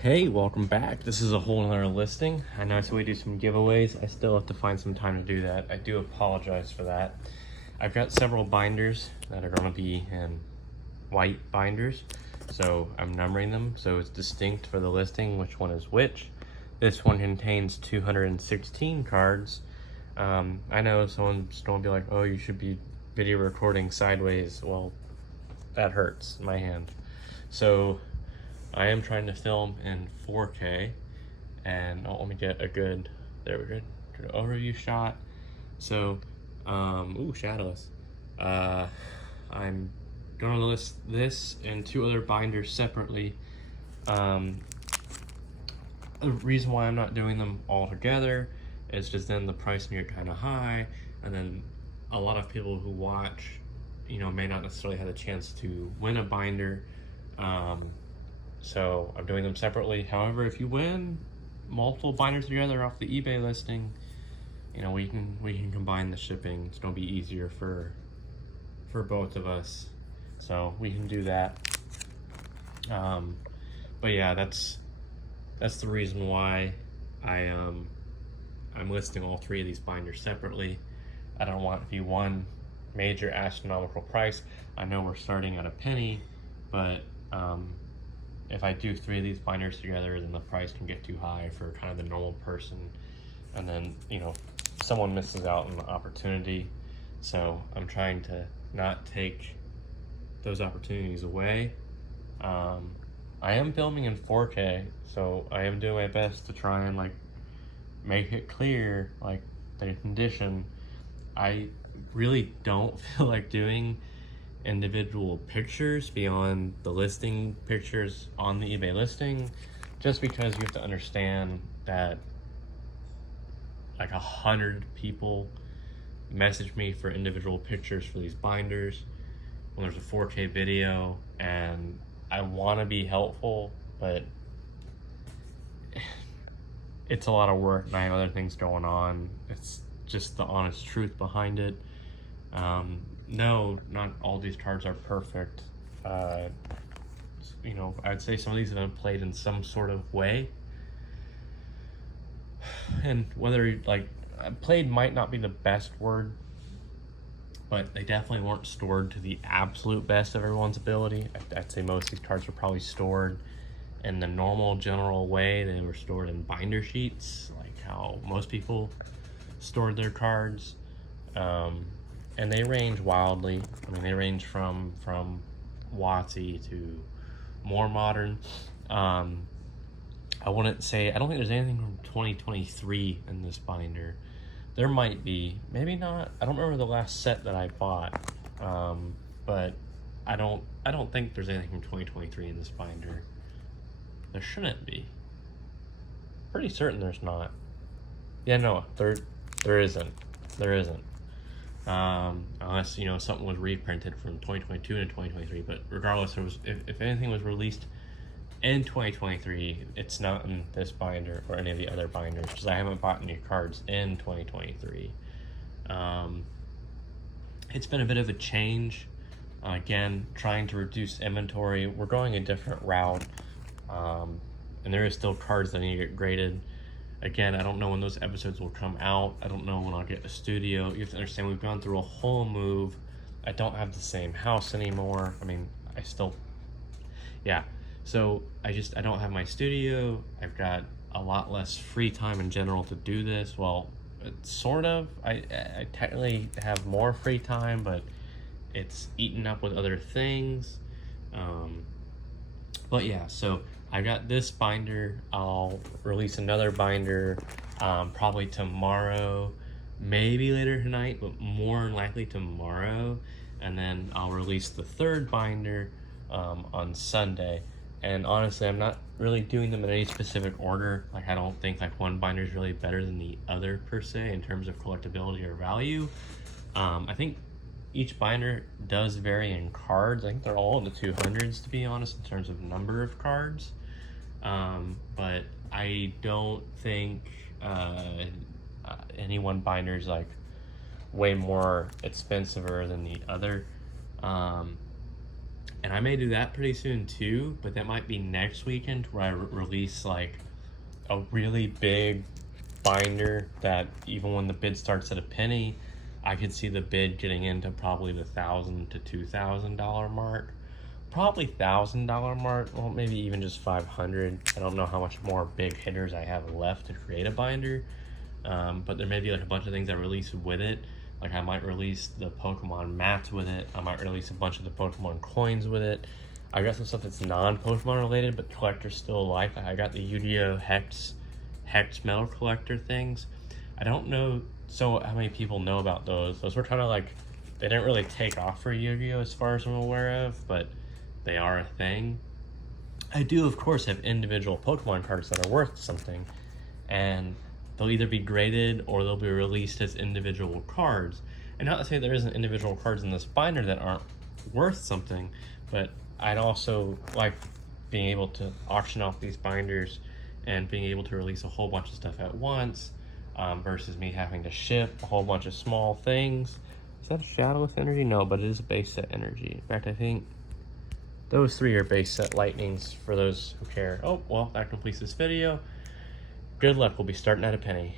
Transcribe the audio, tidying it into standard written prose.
Hey, welcome back. This is a whole nother listing. I know I said we do some giveaways. I still have to find some time to do that. I do apologize for that. I've got several binders that are going to be in white binders, so I'm numbering them so it's distinct for the listing which one is which. This one contains 216 cards. I know someone's going to be like, oh, you should be video recording sideways. Well, that hurts my hand. So I am trying to film in 4K, and let me get a good, there we go, good overview shot. So, ooh, shadowless. I'm gonna list this and two other binders separately. The reason why I'm not doing them all together is just then the price can get kind of high, and then a lot of people who watch, may not necessarily have a chance to win a binder. So I'm doing them separately. However, if you win multiple binders together off the eBay listing, we can combine the shipping. It's gonna be easier for both of us, so we can do that. But yeah, that's the reason why I'm listing all three of these binders separately. I don't want it to be one major astronomical price. I know we're starting at a penny, but if I do three of these binders together, then the price can get too high for kind of the normal person, and then someone misses out on the opportunity. So I'm trying to not take those opportunities away. I am filming in 4K, so I am doing my best to try and make it clear the condition. I really don't feel like doing individual pictures beyond the listing pictures on the eBay listing, just because you have to understand that 100 people message me for individual pictures for these binders when there's a 4K video, and I want to be helpful, but it's a lot of work and I have other things going on. It's just the honest truth behind it. No, not all these cards are perfect. I'd say some of these have been played in some sort of way. And whether, played might not be the best word, but they definitely weren't stored to the absolute best of everyone's ability. I'd say most of these cards were probably stored in the normal general way. They were stored in binder sheets, like how most people stored their cards. And they range wildly. I mean, they range from WotC to more modern. I don't think there's anything from 2023 in this binder. There might be, maybe not. I don't remember the last set that I bought, but I don't think there's anything from 2023 in this binder. There shouldn't be. Pretty certain there's not. Yeah, no, there isn't. There isn't. Unless something was reprinted from 2022 to 2023, but regardless, if anything was released in 2023, it's not in this binder or any of the other binders, because I haven't bought any cards in 2023. It's been a bit of a change. Again, trying to reduce inventory. We're going a different route, and there is still cards that need to get graded. Again, I don't know when those episodes will come out. I don't know when I'll get a studio. You have to understand, we've gone through a whole move. I don't have the same house anymore. I mean, so I don't have my studio. I've got a lot less free time in general to do this. Well, sort of. I technically have more free time, but it's eaten up with other things. But yeah, so I got this binder. I'll release another binder probably tomorrow, maybe later tonight, but more likely tomorrow. And then I'll release the third binder on Sunday. And honestly, I'm not really doing them in any specific order. I don't think one binder is really better than the other per se in terms of collectability or value. I think each binder does vary in cards. I think they're all in the 200s, to be honest, in terms of number of cards. But I don't think any one binder is way more expensive than the other. And I may do that pretty soon too, but that might be next weekend where I release like a really big binder that even when the bid starts at a penny, I could see the bid getting into probably the $1,000 to $2,000 mark. Probably $1,000 mark, well maybe even just 500. I don't know how much more big hitters I have left to create a binder, but there may be like a bunch of things I release with it. Like I might release the Pokemon mats with it. I might release a bunch of the Pokemon coins with it. I got some stuff that's non-Pokemon related, but collectors still like. I got the Yu-Gi-Oh! Hex metal collector things. I don't know so how many people know about those. Those were kind of like, they didn't really take off for Yu-Gi-Oh! As far as I'm aware of, but they are a thing. I do, of course, have individual Pokemon cards that are worth something, and they'll either be graded or they'll be released as individual cards. And not to say there isn't individual cards in this binder that aren't worth something, but I'd also like being able to auction off these binders and being able to release a whole bunch of stuff at once, versus me having to ship a whole bunch of small things. Is that a shadowless energy? No, but it is a base set energy. In fact, I think those 3 are base set lightnings for those who care. Oh, well, that completes this video. Good luck. We'll be starting at a penny.